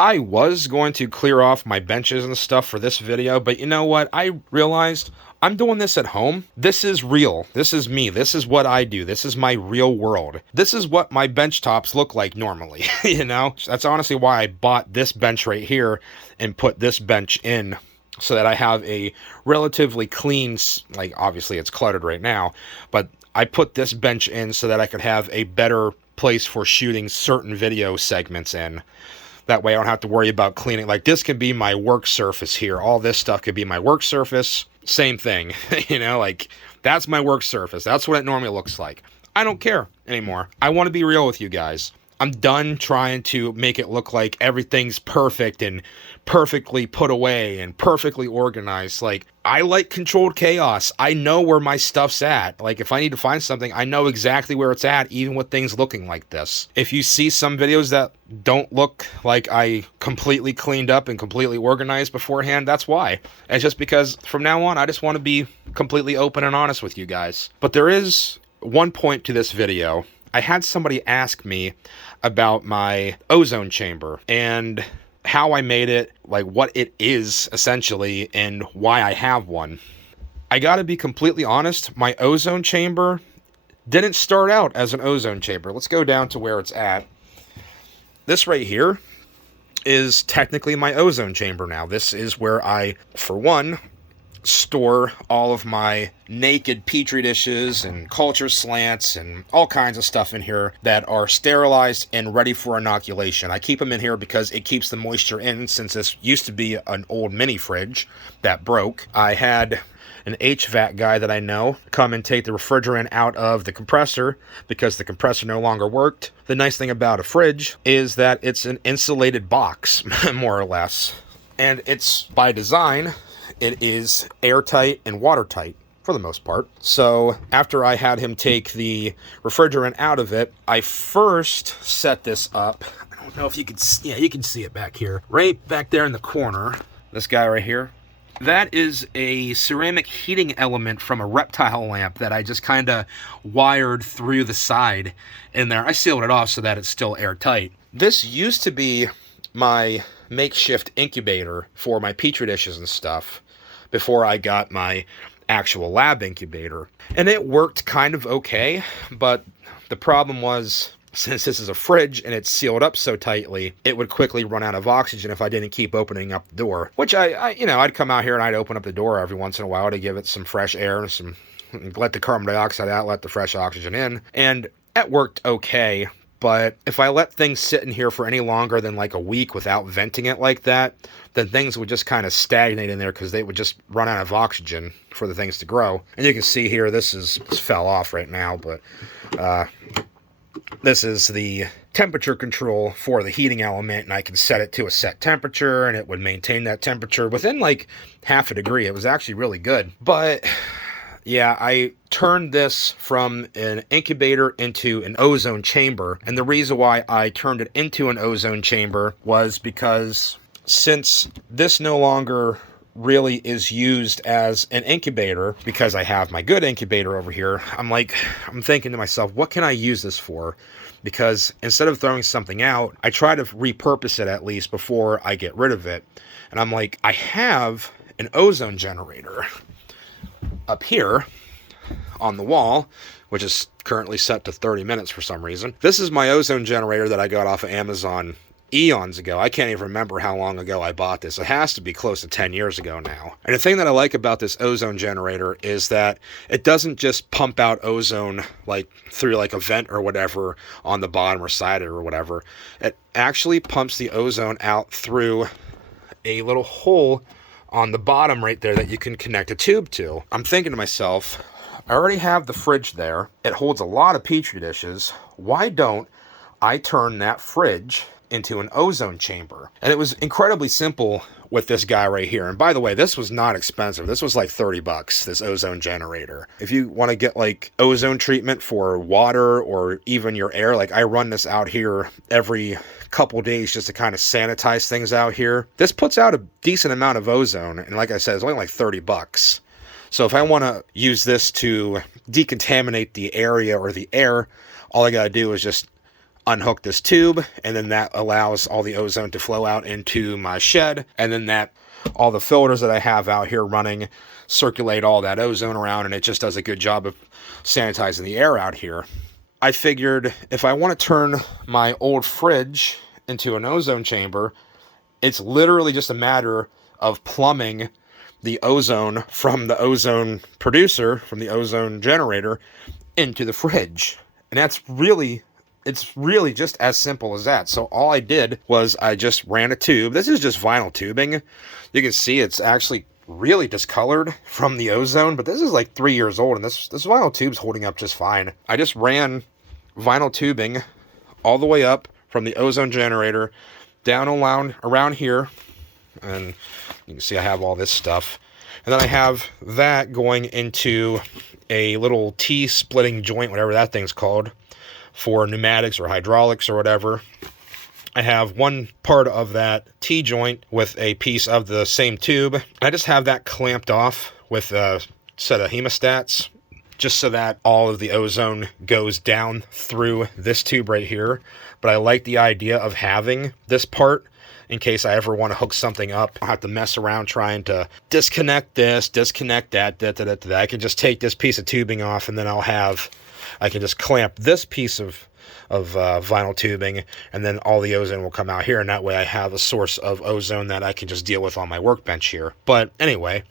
I was going to clear off my benches and stuff for this video, but you know what? I realized I'm doing this at home. This is real. This is me. This is what I do. This is my real world. This is what my bench tops look like normally, you know? That's honestly why I bought this bench right here and put this bench in so that I have a relatively clean, like obviously it's cluttered right now, but I put this bench in so that I could have a better place for shooting certain video segments in. That way I don't have to worry about cleaning. Like, this could be my work surface here. All this stuff could be my work surface. Same thing, you know, like, that's my work surface. That's what it normally looks like. I don't care anymore. I want to be real with you guys. I'm done trying to make it look like everything's perfect and perfectly put away and perfectly organized. Like, I like controlled chaos. I know where my stuff's at. Like, if I need to find something, I know exactly where it's at, even with things looking like this. If you see some videos that don't look like I completely cleaned up and completely organized beforehand, that's why. It's just because from now on, I just want to be completely open and honest with you guys. But there is one point to this video. I had somebody ask me about my ozone chamber and how I made it, like what it is essentially, and why I have one. I gotta be completely honest, my ozone chamber didn't start out as an ozone chamber. Let's go down to where it's at. This right here is technically my ozone chamber now. This is where I, for one, store all of my naked petri dishes and culture slants and all kinds of stuff in here that are sterilized and ready for inoculation. I keep them in here because it keeps the moisture in, since this used to be an old mini fridge that broke. I had an HVAC guy that I know come and take the refrigerant out of the compressor because the compressor no longer worked. The nice thing about a fridge is that it's an insulated box, more or less. And it's, by design, it is airtight and watertight for the most part. So after I had him take the refrigerant out of it, I first set this up. I don't know if you can see, yeah, you can see it back here. Right back there in the corner. This guy right here. That is a ceramic heating element from a reptile lamp that I just kind of wired through the side in there. I sealed it off so that it's still airtight. This used to be my makeshift incubator for my petri dishes and stuff before I got my actual lab incubator. And it worked kind of okay, but the problem was, since this is a fridge and it's sealed up so tightly, it would quickly run out of oxygen if I didn't keep opening up the door. Which I'd come out here and I'd open up the door every once in a while to give it some fresh air and let the carbon dioxide out, let the fresh oxygen in. And it worked okay. But if I let things sit in here for any longer than like a week without venting it like that, then things would just kind of stagnate in there because they would just run out of oxygen for the things to grow. And you can see here, this fell off right now, but this is the temperature control for the heating element, and I can set it to a set temperature and it would maintain that temperature within like half a degree. It was actually really good. But yeah, I turned this from an incubator into an ozone chamber. And the reason why I turned it into an ozone chamber was because since this no longer really is used as an incubator, because I have my good incubator over here, I'm thinking to myself, what can I use this for? Because instead of throwing something out, I try to repurpose it at least before I get rid of it. And I'm like, I have an ozone generator up here on the wall, which is currently set to 30 minutes for some reason. This is my ozone generator that I got off of Amazon eons ago. I can't even remember how long ago I bought this. It has to be close to 10 years ago now. And the thing that I like about this ozone generator is that it doesn't just pump out ozone like through like a vent or whatever on the bottom or side or whatever. It actually pumps the ozone out through a little hole on the bottom right there that you can connect a tube to. I'm thinking to myself, I already have the fridge there. It holds a lot of petri dishes. Why don't I turn that fridge into an ozone chamber? And it was incredibly simple with this guy right here. And by the way, this was not expensive. This was like 30 bucks, this ozone generator. If you want to get like ozone treatment for water or even your air, like I run this out here every couple days just to kind of sanitize things out here. This puts out a decent amount of ozone, and like I said, it's only like 30 bucks. So if I want to use this to decontaminate the area or the air, all I gotta do is just unhook this tube, and then that allows all the ozone to flow out into my shed, and then that all the filters that I have out here running circulate all that ozone around, and it just does a good job of sanitizing the air out here. I figured if I want to turn my old fridge into an ozone chamber, it's literally just a matter of plumbing the ozone from the ozone producer, from the ozone generator, into the fridge. And it's really just as simple as that. So all I did was I just ran a tube. This is just vinyl tubing. You can see it's actually really discolored from the ozone, but this is like 3 years old, and this vinyl tube's holding up just fine. I just ran vinyl tubing all the way up from the ozone generator down around here, and you can see I have all this stuff. And then I have that going into a little T-splitting joint, whatever that thing's called, for pneumatics or hydraulics or whatever. I have one part of that T-joint with a piece of the same tube. I just have that clamped off with a set of hemostats, just so that all of the ozone goes down through this tube right here. But I like the idea of having this part in case I ever want to hook something up. I don't have to mess around trying to disconnect this, disconnect that. I can just take this piece of tubing off, and then I can just clamp this piece of vinyl tubing, and then all the ozone will come out here, and that way I have a source of ozone that I can just deal with on my workbench here. But anyway,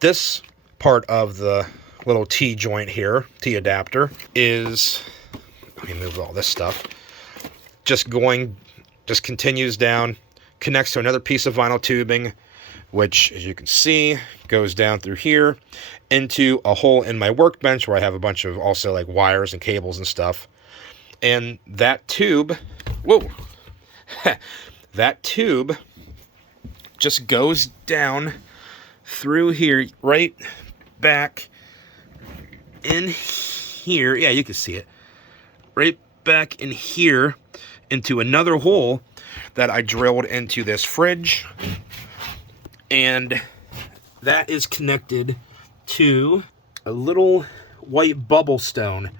this part of the little T-joint here, T-adapter, is, let me move all this stuff, just continues down, connects to another piece of vinyl tubing, which, as you can see, goes down through here into a hole in my workbench where I have a bunch of also like wires and cables and stuff. And that tube, that tube just goes down through here, right back in here. Yeah, you can see it. Right back in here into another hole that I drilled into this fridge. And that is connected to a little white bubble stone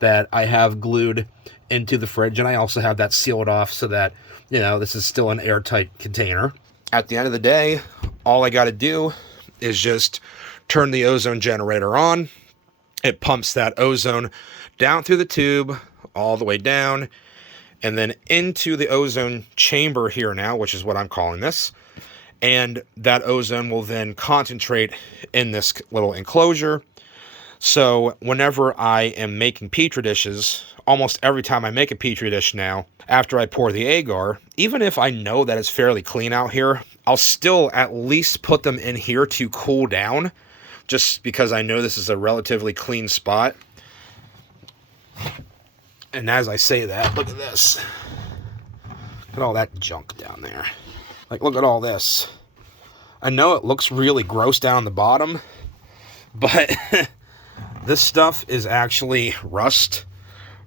that I have glued into the fridge, and I also have that sealed off so that, you know, this is still an airtight container. At the end of the day, all I got to do is just turn the ozone generator on. It pumps that ozone down through the tube, all the way down, and then into the ozone chamber here now, which is what I'm calling this. And that ozone will then concentrate in this little enclosure. So whenever I am making petri dishes, almost every time I make a petri dish now, after I pour the agar, even if I know that it's fairly clean out here, I'll still at least put them in here to cool down, just because I know this is a relatively clean spot. And as I say that, look at this. Look at all that junk down there. Like, look at all this. I know it looks really gross down the bottom, but this stuff is actually rust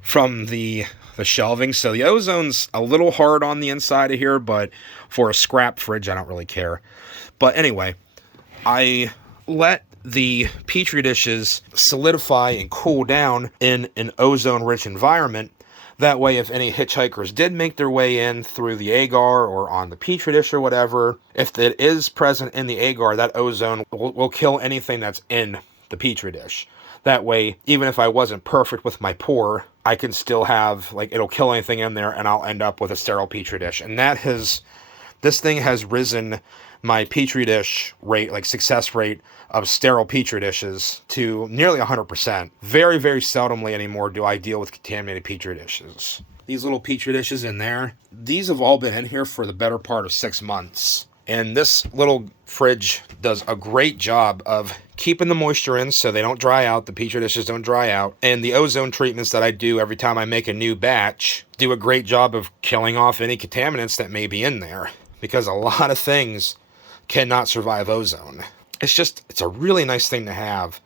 from the shelving. So the ozone's a little hard on the inside of here, but for a scrap fridge, I don't really care. But anyway, I let the petri dishes solidify and cool down in an ozone-rich environment. That way, if any hitchhikers did make their way in through the agar or on the petri dish or whatever, if it is present in the agar, that ozone will kill anything that's in the petri dish. That way, even if I wasn't perfect with my pour, I can still have, like, it'll kill anything in there, and I'll end up with a sterile petri dish. And this thing has risen my petri dish rate, like success rate of sterile petri dishes, to nearly 100%. Very, very seldomly anymore do I deal with contaminated petri dishes. These little petri dishes in there, these have all been in here for the better part of 6 months. And this little fridge does a great job of keeping the moisture in so they don't dry out, the petri dishes don't dry out. And the ozone treatments that I do every time I make a new batch do a great job of killing off any contaminants that may be in there, because a lot of things cannot survive ozone. It's a really nice thing to have.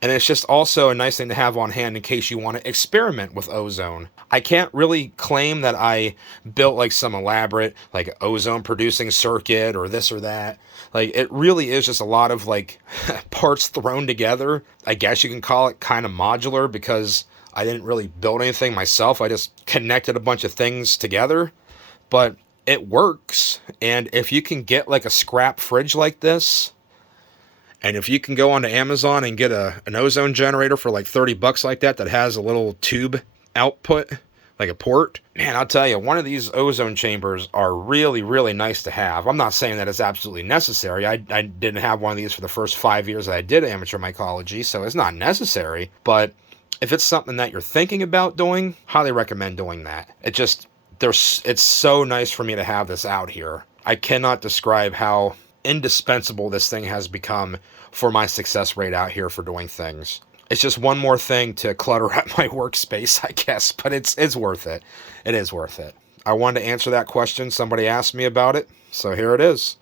And it's just also a nice thing to have on hand in case you want to experiment with ozone. I can't really claim that I built like some elaborate like ozone producing circuit or this or that. Like, it really is just a lot of like parts thrown together. I guess you can call it kind of modular, because I didn't really build anything myself. I just connected a bunch of things together, but it works. And if you can get like a scrap fridge like this, and if you can go onto Amazon and get an ozone generator for like 30 bucks like that has a little tube output, like a port, man, I'll tell you, one of these ozone chambers are really, really nice to have. I'm not saying that it's absolutely necessary. I didn't have one of these for the first 5 years that I did amateur mycology, so it's not necessary. But if it's something that you're thinking about doing, highly recommend doing that. It's so nice for me to have this out here. I cannot describe how indispensable this thing has become for my success rate out here for doing things. It's just one more thing to clutter up my workspace, I guess, but it's worth it. It is worth it. I wanted to answer that question. Somebody asked me about it, so here it is.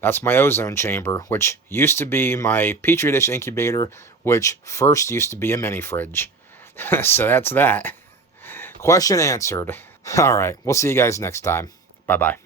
That's my ozone chamber, which used to be my Petri dish incubator, which first used to be a mini fridge. So that's that. Question answered. All right, we'll see you guys next time. Bye-bye.